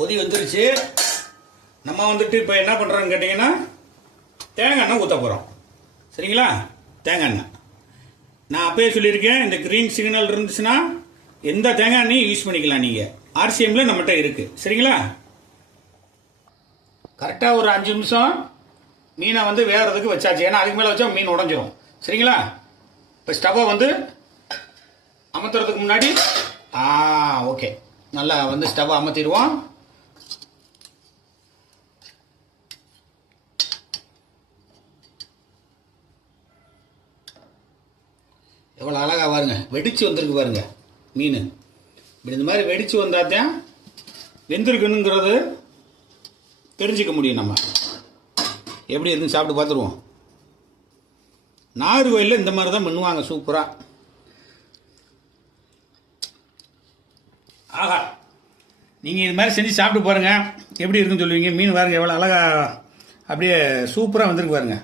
கொதி வந்துருச்சு. நம்ம வந்துட்டு இப்போ என்ன பண்ணுறோன்னு கேட்டிங்கன்னா தேங்காய் எண்ணெய் ஊற்ற போகிறோம். சரிங்களா? தேங்காய் எண்ணெய் நான் அப்பயே சொல்லியிருக்கேன், இந்த க்ரீன் சிக்னல் இருந்துச்சுன்னா எந்த தேங்காய் எண்ணெயும் யூஸ் பண்ணிக்கலாம். நீங்கள் ஆர்சிஎம்ல நம்மகிட்ட இருக்குது. சரிங்களா? கரெக்டாக ஒரு 5 நிமிஷம் மீனை வந்து வேகிறதுக்கு வச்சாச்சு. ஏன்னா அதுக்கு மேலே வச்சா மீன் உடஞ்சிரும். சரிங்களா? இப்போ ஸ்டவ்வை வந்து அமர்த்துறதுக்கு முன்னாடி ஓகே, நல்லா வந்து ஸ்டவ்வை அமர்த்திடுவோம். எவ்வளோ அழகாக பாருங்க, வெடிச்சு வந்திருக்கு பாருங்க மீன். இப்படி இந்த மாதிரி வெடிச்சு வந்தாத்தான் வெந்திருக்குனுங்கிறது தெரிஞ்சுக்க முடியும். நம்ம எப்படி இருக்குன்னு சாப்பிட்டு பார்த்துருவோம். நாகர்கோயிலில் இந்த மாதிரி தான் பண்ணுவாங்க சூப்பராக. ஆஹா, நீங்கள் இது மாதிரி செஞ்சு சாப்பிட்டு பாருங்கள், எப்படி இருக்குன்னு சொல்லுவீங்க. மீன் பாருங்க எவ்வளோ அழகாக அப்படியே சூப்பராக வந்திருக்கு பாருங்க.